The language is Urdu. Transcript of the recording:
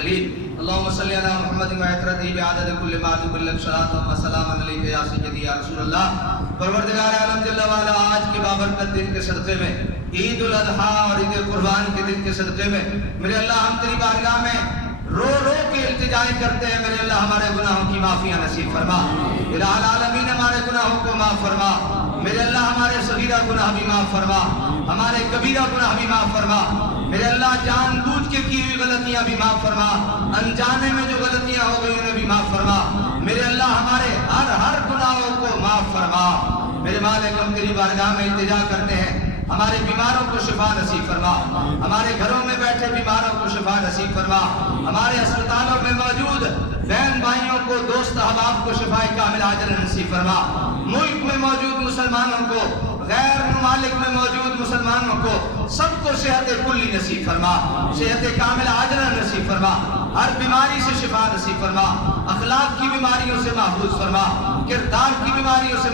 المرسلين اللهم صل على محمد وعطرته بعدد كل معدوم لك صلاة و سلام علیک یا سیدی یا رسول اللہ۔ پروردگار عالم جل وعلا آج کے بابرکت دن کے صدقے میں، عید الاضحیٰ اور عید قربان کے دن کے صدقے میں میرے اللہ ہم تیری بارگاہ میں رو رو کے التجائیں کرتے ہیں، میرے اللہ ہمارے گناہوں کی معافیاں نصیب فرما، الہ العالمین ہمارے گناہوں کو معاف فرما، میرے اللہ ہمارے صغیرہ گناہ بھی معاف فرما، ہمارے کبیرہ گناہ بھی معاف فرما، میرے اللہ جان بوجھ کے کی ہوئی غلطیاں بھی معاف فرما، انجانے میں جو غلطیاں ہو گئی انہیں بھی معاف فرما، میرے اللہ ہمارے ہر گناہوں کو معاف فرما۔ میرے مالک ہم تیری بارگاہ میں التجا کرتے ہیں، ہمارے بیماروں کو شفا نصیب فرما، ہمارے گھروں میں بیٹھے بیماروں کو شفا نصیب فرما، ہمارے اسپتالوں میں موجود بہن بھائیوں کو، دوست احباب کو شفا کامل عاجل نصیب فرما، ملک میں موجود مسلمانوں کو، غیر ممالک میں موجود مسلمانوں کو سب کو صحت کلی نصیب فرما، صحت کامل عاجلہ نصیب فرما، ہر بیماری سے شفا نصیب فرما، اخلاق کی بیماریوں سے محفوظ فرما، کردار کی بیماریوں سے